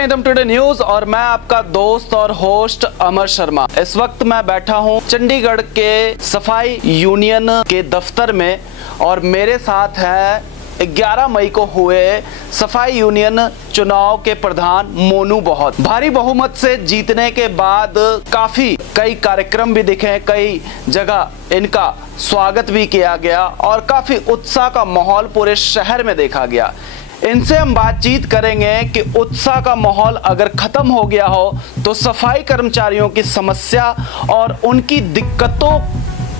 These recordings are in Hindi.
हैं एकदम टुडे न्यूज और मैं आपका दोस्त और होस्ट अमर शर्मा। इस वक्त मैं बैठा हूं चंडीगढ़ के सफाई यूनियन के दफ्तर में और मेरे साथ है 11 मई को हुए सफाई यूनियन चुनाव के प्रधान मोनू बहुत। भारी बहुमत से जीतने के बाद काफी कई कार्यक्रम भी दिखे, कई जगह इनका स्वागत भी किया गया और काफी उत्साह का माहौल पूरे शहर में देखा गया। इनसे हम बातचीत करेंगे कि उत्साह का माहौल अगर खत्म हो गया हो तो सफाई कर्मचारियों की समस्या और उनकी दिक्कतों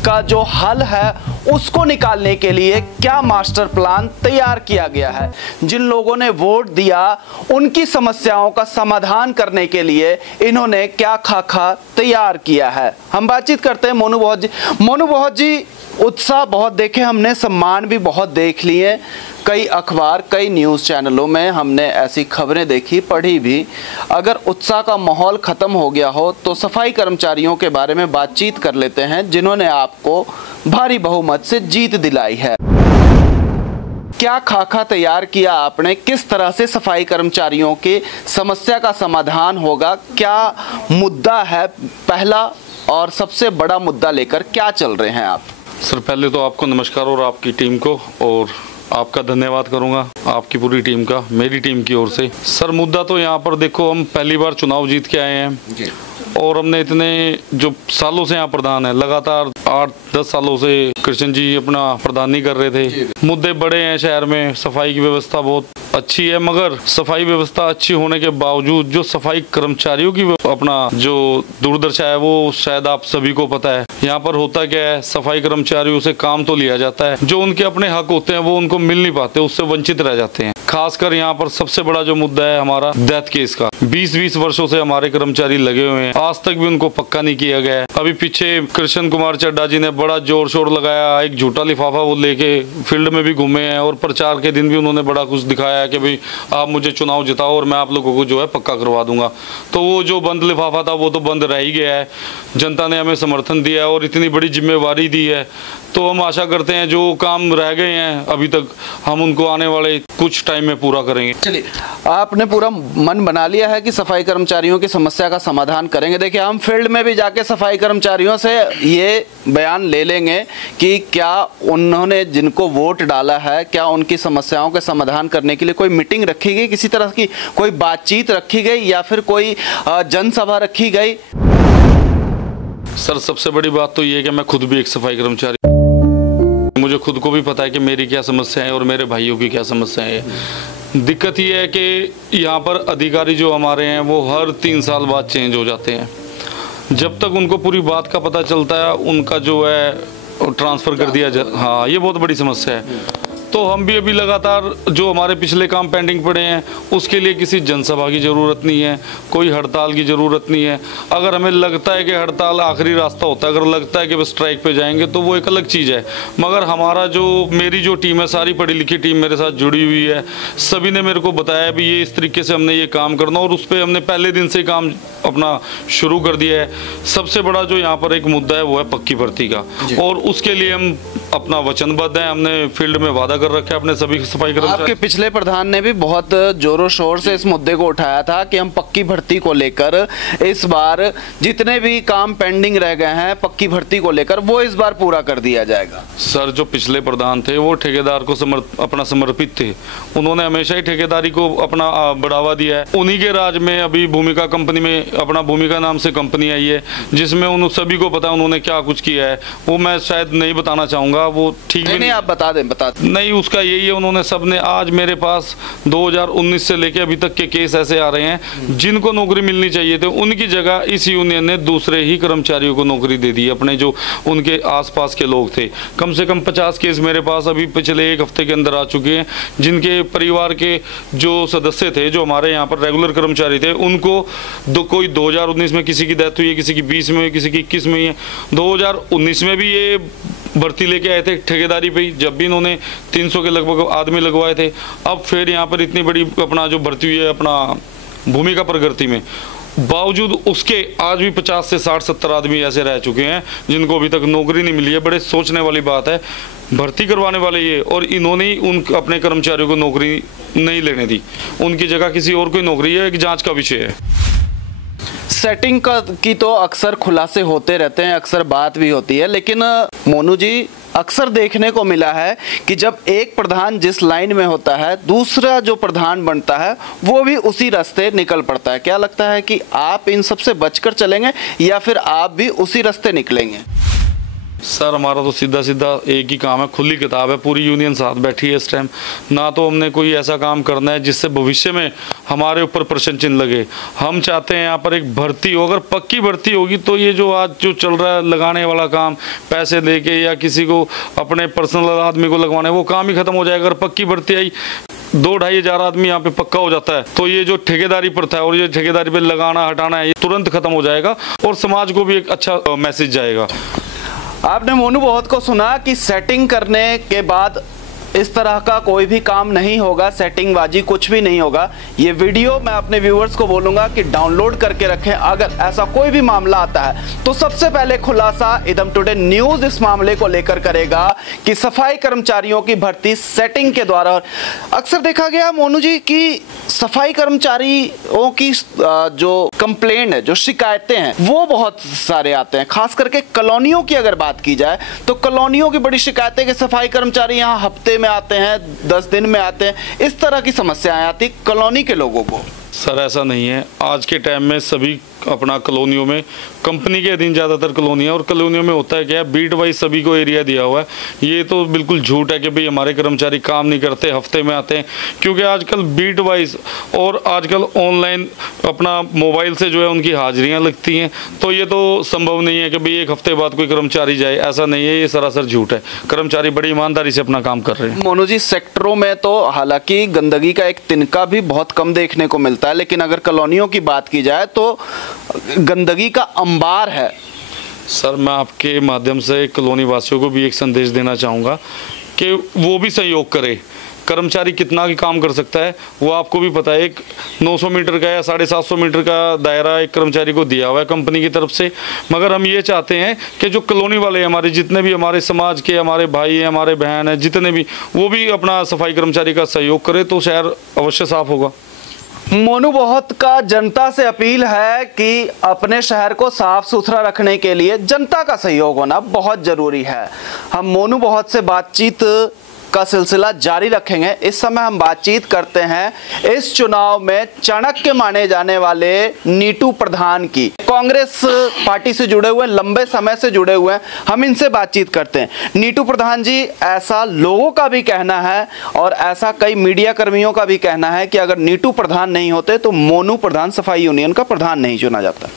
का जो हल है उसको निकालने के लिए क्या मास्टर प्लान तैयार किया गया है। जिन लोगों ने वोट दिया उनकी समस्याओं का समाधान करने के लिए इन्होंने क्या खाका तैयार किया है। हम बातचीत करते हैं मोनू बहुत जी। मोनू बहुत जी, उत्साह बहुत देखे हमने, सम्मान भी बहुत देख लिए, कई अखबार कई न्यूज़ चैनलों में हमने ऐसी खबरें देखी पढ़ी भी। अगर उत्साह का माहौल ख़त्म हो गया हो तो सफाई कर्मचारियों के बारे में बातचीत कर लेते हैं जिन्होंने आपको भारी बहुमत से जीत दिलाई है। क्या खाका तैयार किया आपने, किस तरह से सफाई कर्मचारियों की समस्या का समाधान होगा, क्या मुद्दा है पहला और सबसे बड़ा मुद्दा लेकर क्या चल रहे हैं आप? सर पहले तो आपको नमस्कार और आपकी टीम को, और आपका धन्यवाद करूंगा आपकी पूरी टीम का, मेरी टीम की ओर से। सर मुद्दा तो यहाँ पर देखो, हम पहली बार चुनाव जीत के आए हैं और हमने इतने जो सालों से यहाँ प्रधान है, लगातार 8-10 सालों से कृष्ण जी अपना प्रधानी कर रहे थे। मुद्दे बड़े हैं शहर में, सफाई की व्यवस्था बहुत अच्छी है, मगर सफाई व्यवस्था अच्छी होने के बावजूद जो सफाई कर्मचारियों की अपना जो दुर्दशा है वो शायद आप सभी को पता है। यहाँ पर होता क्या है, सफाई कर्मचारियों से काम तो लिया जाता है, जो उनके अपने हक होते हैं वो उनको मिल नहीं पाते, उससे वंचित रह जाते हैं। खासकर यहाँ पर सबसे बड़ा जो मुद्दा है हमारा डेथ केस का, 20-20 वर्षों से हमारे कर्मचारी लगे हुए हैं, आज तक भी उनको पक्का नहीं किया गया है। अभी पीछे कृष्ण कुमार चड्डा जी ने बड़ा जोर शोर लगाया, एक झूठा लिफाफा वो लेके फील्ड में भी घूमे हैं और प्रचार के दिन भी उन्होंने बड़ा कुछ दिखाया कि भाई आप मुझे चुनाव जिताओ और मैं आप लोगों को जो है पक्का करवा दूंगा। तो वो जो बंद लिफाफा था वो तो बंद रह ही गया है। जनता ने हमें समर्थन दिया और इतनी बड़ी जिम्मेवारी दी है, तो हम आशा करते हैं जो काम रह गए हैं अभी तक हम उनको आने वाले कुछ टाइम में पूरा करेंगे। चलिए, आपने पूरा मन बना लिया है कि सफाई कर्मचारियों की समस्या का समाधान करेंगे। देखिए, हम फील्ड में भी जाके सफाई कर्मचारियों से ये बयान ले लेंगे कि क्या उन्होंने जिनको वोट डाला है, क्या उनकी समस्याओं के समाधान करने के लिए कोई मीटिंग रखी गई, किसी तरह की कोई बातचीत रखी गई या फिर कोई जनसभा रखी गई? सर सबसे बड़ी बात तो ये है कि मैं खुद भी एक सफाई कर्मचारी, मुझे खुद को भी पता है कि मेरी क्या समस्या है और मेरे भाइयों की क्या समस्या है। दिक्कत ये है कि यहाँ पर अधिकारी जो हमारे हैं वो हर 3 साल बाद चेंज हो जाते हैं। जब तक उनको पूरी बात का पता चलता है उनका जो है ट्रांसफ़र कर दिया हाँ, ये बहुत बड़ी समस्या है। तो हम भी अभी लगातार जो हमारे पिछले काम पेंडिंग पड़े हैं उसके लिए किसी जनसभा की ज़रूरत नहीं है, कोई हड़ताल की ज़रूरत नहीं है। अगर हमें लगता है कि हड़ताल आखिरी रास्ता होता है, अगर लगता है कि बस स्ट्राइक पे जाएंगे तो वो एक अलग चीज़ है। मगर हमारा जो मेरी जो टीम है, सारी पढ़ी लिखी टीम मेरे साथ जुड़ी हुई है, सभी ने मेरे को बताया भी ये इस तरीके से हमने ये काम करना और उस पर हमने पहले दिन से काम अपना शुरू कर दिया है। सबसे बड़ा जो यहाँ पर एक मुद्दा है वो है पक्की भर्ती का, और उसके लिए हम अपना वचनबद्ध हैं। हमने फील्ड में वादा कर रखा है अपने सभी सफाई कर्मचारी। आपके पिछले प्रधान ने भी बहुत जोरों शोर से इस मुद्दे को उठाया था कि हम पक्की भर्ती को लेकर इस बार जितने भी काम पेंडिंग रह गए हैं पक्की भर्ती को लेकर वो इस बार पूरा कर दिया जाएगा। सर जो पिछले प्रधान थे वो ठेकेदार को अपना समर्पित थे, उन्होंने हमेशा ही ठेकेदारी को अपना बढ़ावा दिया है। उन्हीं के राज में अभी भूमिका कंपनी में अपना भूमिका नाम से कंपनी आई है जिसमें उन सभी को पता है उन्होंने क्या कुछ किया है। वो मैं शायद नहीं बताना चाहूँगा, वो ठीक नहीं। आप बता दें नहीं, उसका यही है, उन्होंने सबने आज मेरे पास 2019 से लेके अभी तक के केस ऐसे आ रहे हैं जिनको नौकरी मिलनी चाहिए थे उनकी जगह इस यूनियन ने दूसरे ही कर्मचारियों को नौकरी दे दी। अपने जो उनके आसपास के लोग थे, कम से कम 50 केस मेरे पास अभी पिछले 1 हफ्ते के अंदर आ चुके हैं, जिनके परिवार के जो सदस्य थे, जो हमारे यहाँ पर रेगुलर कर्मचारी थे, उनको कोई 2019 में किसी की डेथ हुई है, किसी की 20 में, किसी की 21 में है। 2019 में भी ये भर्ती लेके आए थे ठेकेदारी पे ही, जब भी इन्होंने 300 के लगभग आदमी लगवाए थे। अब फिर यहाँ पर इतनी बड़ी अपना जो भर्ती हुई है अपना भूमिका प्रगति में, बावजूद उसके आज भी 50 से 60-70 आदमी ऐसे रह चुके हैं जिनको अभी तक नौकरी नहीं मिली है। बड़े सोचने वाली बात है, भर्ती करवाने वाले ये और इन्होंने ही उन अपने कर्मचारियों को नौकरी नहीं लेने दी, उनकी जगह किसी और कोई नौकरी है, एक जांच का विषय है। सेटिंग की तो अक्सर खुलासे होते रहते हैं, अक्सर बात भी होती है, लेकिन मोनू जी अक्सर देखने को मिला है कि जब एक प्रधान जिस लाइन में होता है, दूसरा जो प्रधान बनता है वो भी उसी रास्ते निकल पड़ता है। क्या लगता है कि आप इन सब से बचकर चलेंगे या फिर आप भी उसी रास्ते निकलेंगे? सर हमारा तो सीधा सीधा एक ही काम है, खुली किताब है, पूरी यूनियन साथ बैठी है इस टाइम। ना तो हमने कोई ऐसा काम करना है जिससे भविष्य में हमारे ऊपर प्रश्न चिन्ह लगे। हम चाहते हैं यहाँ पर एक भर्ती हो, अगर पक्की भर्ती होगी तो ये जो आज जो चल रहा है लगाने वाला काम, पैसे लेके या किसी को अपने पर्सनल आदमी को लगवाना है, वो काम ही खत्म हो जाएगा। अगर पक्की भर्ती आई, 2-2.5 हज़ार आदमी यहाँ पे पक्का हो जाता है, तो ये जो ठेकेदारी प्रथा है और ये ठेकेदारी पे लगाना हटाना है, ये तुरंत खत्म हो जाएगा और समाज को भी एक अच्छा मैसेज जाएगा। आपने मोनू बहुत को सुना कि सेटिंग करने के बाद इस तरह का कोई भी काम नहीं होगा, सेटिंग बाजी कुछ भी नहीं होगा। ये वीडियो मैं अपने व्यूअर्स को बोलूंगा कि डाउनलोड करके रखें। अगर ऐसा कोई भी मामला आता है तो सबसे पहले खुलासा इदम टुडे न्यूज इस मामले को लेकर करेगा कि सफाई कर्मचारियों की भर्ती सेटिंग के द्वारा। अक्सर देखा गया मोनू जी कि सफाई कर्मचारियों की जो कंप्लेंट है, जो शिकायतें हैं, वो बहुत सारे आते हैं। खास करके कॉलोनियों की अगर बात की जाए तो कॉलोनियों की बड़ी शिकायतें कि सफाई कर्मचारी यहाँ हफ्ते में आते हैं, 10 दिन में आते हैं, इस तरह की समस्याएं आती कॉलोनी के लोगों को। सर ऐसा नहीं है, आज के टाइम में सभी अपना कॉलोनियों में कंपनी के अधीन ज़्यादातर कॉलोनी है और कॉलोनियों में होता है क्या, बीट वाइज सभी को एरिया दिया हुआ है। ये तो बिल्कुल झूठ है कि भाई हमारे कर्मचारी काम नहीं करते, हफ्ते में आते हैं, क्योंकि आजकल बीट वाइज और आजकल ऑनलाइन अपना मोबाइल से जो है उनकी हाजिरियाँ लगती हैं, तो ये तो संभव नहीं है कि भाई एक हफ्ते बाद कोई कर्मचारी जाए, ऐसा नहीं है, ये सरासर झूठ है। कर्मचारी बड़ी ईमानदारी से अपना काम कर रहे हैं। मोनू जी सेक्टरों में तो हालांकि गंदगी का एक तिनका भी बहुत कम देखने को मिलता है, लेकिन अगर कॉलोनियों की बात की जाए तो गंदगी का अंबार है। सर मैं आपके माध्यम से कॉलोनी वासियों को भी एक संदेश देना चाहूँगा कि वो भी सहयोग करे। कर्मचारी कितना भी काम कर सकता है वो आपको भी पता है। एक 900 मीटर का या 750 मीटर का दायरा एक कर्मचारी को दिया हुआ है कंपनी की तरफ से, मगर हम ये चाहते हैं कि जो कॉलोनी वाले हैं, हमारे जितने भी हमारे समाज के हमारे भाई हैं, हमारे बहन हैं, जितने भी, वो भी अपना सफाई कर्मचारी का सहयोग करे तो शहर अवश्य साफ होगा। मोनू बहुत का जनता से अपील है कि अपने शहर को साफ सुथरा रखने के लिए जनता का सहयोग होना बहुत जरूरी है। हम मोनू बहुत से बातचीत का सिलसिला जारी रखेंगे। इस समय हम बातचीत करते हैं इस चुनाव में चाणक्य माने जाने वाले नीटू प्रधान की। कांग्रेस पार्टी से जुड़े हुए, लंबे समय से जुड़े हुए हैं, हम इनसे बातचीत करते हैं। नीटू प्रधान जी, ऐसा लोगों का भी कहना है और ऐसा कई मीडिया कर्मियों का भी कहना है कि अगर नीटू प्रधान नहीं होते तो मोनू प्रधान सफाई यूनियन का प्रधान नहीं चुना जाता।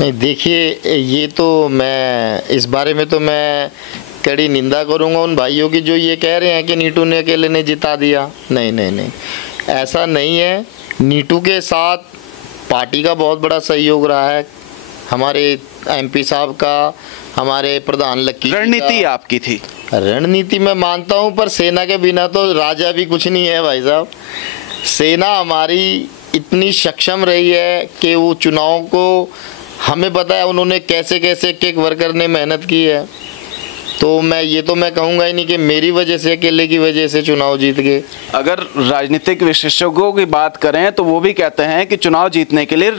नहीं देखिए, ये तो मैं इस बारे में तो मैं कड़ी निंदा करूंगा उन भाइयों की जो ये कह रहे हैं कि नीटू ने अकेले ने जिता दिया। नहीं नहीं नहीं, ऐसा नहीं है। नीटू के साथ पार्टी का बहुत बड़ा सहयोग रहा है, हमारे एमपी साहब का, हमारे प्रधान लक्की। रणनीति आपकी थी? रणनीति मैं मानता हूँ, पर सेना के बिना तो राजा भी कुछ नहीं है भाई साहब। सेना हमारी इतनी सक्षम रही है कि वो चुनाव को, हमें पता है उन्होंने कैसे कैसे एक वर्कर ने मेहनत की है। तो मैं कहूँगा ही नहीं कि मेरी वजह से, अकेले की वजह से चुनाव जीत गए। अगर राजनीतिक विशेषज्ञों की बात करें तो वो भी कहते हैं कि चुनाव जीतने के लिए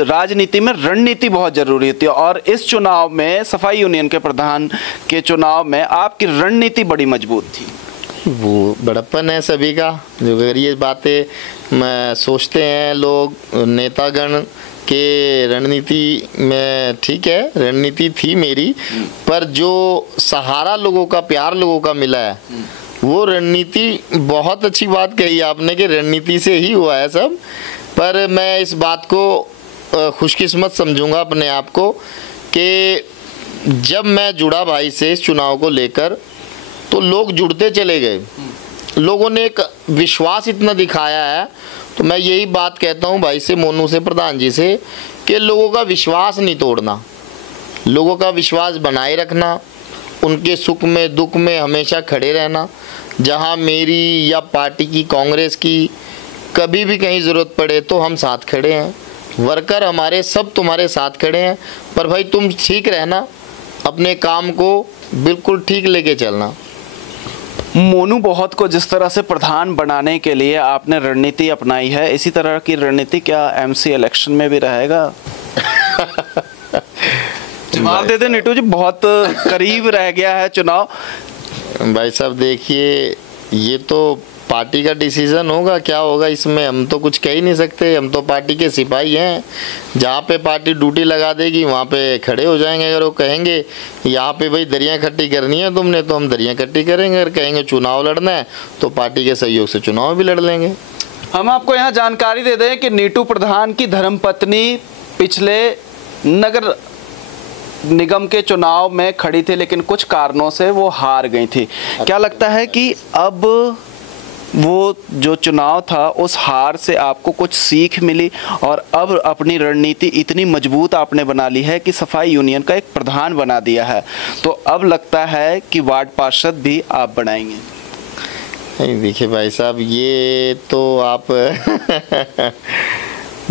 राजनीति में रणनीति बहुत जरूरी होती है, और इस चुनाव में सफाई यूनियन के प्रधान के चुनाव में आपकी रणनीति बड़ी मजबूत थी। वो बड़प्पन है सभी का, जो अगर ये बातें सोचते हैं लोग, नेतागण के रणनीति में, ठीक है रणनीति थी मेरी, पर जो सहारा लोगों का, प्यार लोगों का मिला है, वो रणनीति, बहुत अच्छी बात कही आपने कि रणनीति से ही हुआ है सब। पर मैं इस बात को खुशकिस्मत समझूंगा अपने आप को कि जब मैं जुड़ा भाई से इस चुनाव को लेकर, तो लोग जुड़ते चले गए, लोगों ने एक विश्वास इतना दिखाया है। तो मैं यही बात कहता हूँ भाई से, मोनू से, प्रधान जी से, कि लोगों का विश्वास नहीं तोड़ना, लोगों का विश्वास बनाए रखना, उनके सुख में दुख में हमेशा खड़े रहना। जहाँ मेरी या पार्टी की, कांग्रेस की कभी भी कहीं ज़रूरत पड़े तो हम साथ खड़े हैं, वर्कर हमारे सब तुम्हारे साथ खड़े हैं। पर भाई तुम ठीक रहना, अपने काम को बिल्कुल ठीक लेके चलना। मोनू बहुत को जिस तरह से प्रधान बनाने के लिए आपने रणनीति अपनाई है, इसी तरह की रणनीति क्या एमसी इलेक्शन में भी रहेगा? जवाब दे दे नीटू जी, बहुत करीब रह गया है चुनाव। भाई साहब देखिए, ये तो पार्टी का डिसीजन होगा, क्या होगा इसमें हम तो कुछ कह ही नहीं सकते। हम तो पार्टी के सिपाही हैं, जहाँ पे पार्टी ड्यूटी लगा देगी वहाँ पे खड़े हो जाएंगे। अगर वो कहेंगे यहाँ पे भाई दरियाँ इकट्ठी करनी है तुमने, तो हम दरियाँ इकट्ठी करेंगे। अगर कहेंगे चुनाव लड़ना है तो पार्टी के सहयोग से चुनाव भी लड़ लेंगे। हम आपको यहाँ जानकारी दे दें कि नीटू प्रधान की धर्मपत्नी पिछले नगर निगम के चुनाव में खड़ी थी, लेकिन कुछ कारणों से वो हार गई थी। क्या लगता है कि अब वो जो चुनाव था उस हार से आपको कुछ सीख मिली और अब अपनी रणनीति इतनी मजबूत आपने बना ली है कि सफाई यूनियन का एक प्रधान बना दिया है, तो अब लगता है कि वार्ड पार्षद भी आप बनाएंगे? नहीं देखिए भाई साहब, ये तो आप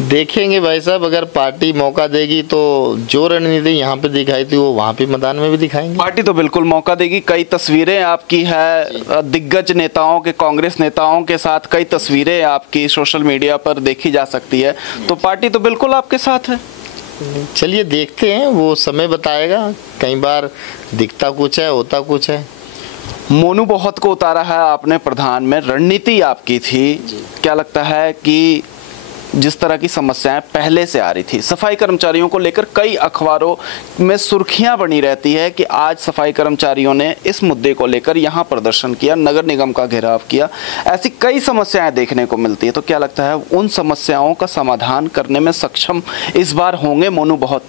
देखेंगे भाई साहब, अगर पार्टी मौका देगी तो जो रणनीति यहाँ पे दिखाई थी वो वहाँ पे मैदान में भी दिखाएंगे। पार्टी तो बिल्कुल मौका देगी। कई तस्वीरें आपकी है दिग्गज नेताओं के, कांग्रेस नेताओं के साथ कई तस्वीरें आपकी सोशल मीडिया पर देखी जा सकती है, तो पार्टी तो बिल्कुल आपके साथ है। चलिए देखते हैं, वो समय बताएगा। कई बार दिखता कुछ है, होता कुछ है। मोनू बहुत को उतारा है आपने प्रधान में, रणनीति आपकी थी। क्या लगता है कि जिस तरह की समस्याएं पहले से आ रही थी सफाई कर्मचारियों को लेकर, कई अखबारों में सुर्खियां बनी रहती है कि आज सफाई कर्मचारियों ने इस मुद्दे को लेकर यहां प्रदर्शन किया, नगर निगम का घेराव किया, ऐसी कई समस्याएं देखने को मिलती है, तो क्या लगता है उन समस्याओं का समाधान करने में सक्षम इस बार होंगे मोनू बहुत?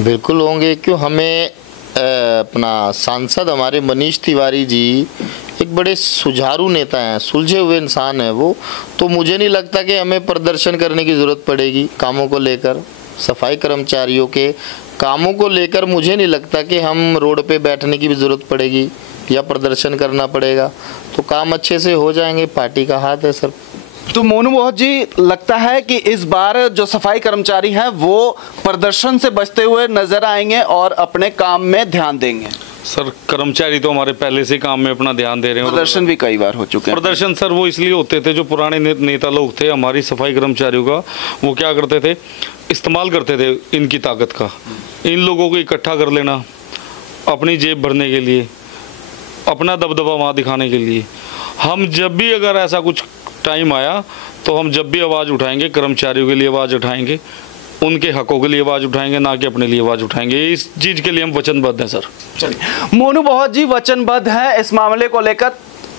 बिल्कुल होंगे। क्यों, हमें अपना सांसद हमारे मनीष तिवारी जी एक बड़े सुझारू नेता हैं, सुलझे हुए इंसान हैं वो, तो मुझे नहीं लगता कि हमें प्रदर्शन करने की ज़रूरत पड़ेगी कामों को लेकर। सफाई कर्मचारियों के कामों को लेकर मुझे नहीं लगता कि हम रोड पे बैठने की भी ज़रूरत पड़ेगी या प्रदर्शन करना पड़ेगा, तो काम अच्छे से हो जाएंगे। पार्टी का हाथ है सर। तो मोनू बहुत जी, लगता है कि इस बार जो सफाई कर्मचारी हैं वो प्रदर्शन से बचते हुए नजर आएंगे और अपने काम में ध्यान देंगे? सर कर्मचारी तो हमारे पहले से काम में अपना ध्यान दे रहे हैं। प्रदर्शन भी कई बार हो चुके हैं। प्रदर्शन सर वो इसलिए होते थे, जो पुराने नेता लोग थे हमारी सफाई कर्मचारियों का, वो क्या करते थे, इस्तेमाल करते थे इनकी ताकत का, इन लोगों को इकट्ठा कर लेना अपनी जेब भरने के लिए, अपना दबदबा वहाँ दिखाने के लिए। हम जब भी अगर ऐसा कुछ टाइम आया तो हम जब भी आवाज़ उठाएंगे, कर्मचारियों के लिए आवाज़ उठाएंगे, उनके हकों के लिए आवाज़ उठाएंगे, ना कि अपने लिए आवाज़ उठाएंगे। इस चीज़ के लिए हम वचनबद्ध हैं सर। चलिए, मोनू बहुत जी वचनबद्ध है इस मामले को लेकर।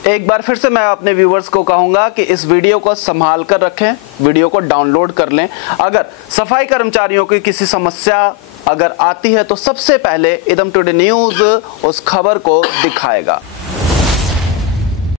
एक बार फिर से मैं अपने व्यूवर्स को कहूंगा कि इस वीडियो को संभाल कर रखें, वीडियो को डाउनलोड कर लें। अगर सफाई कर्मचारियों की किसी समस्या अगर आती है तो सबसे पहले इदम टुडे न्यूज़ उस खबर को दिखाएगा।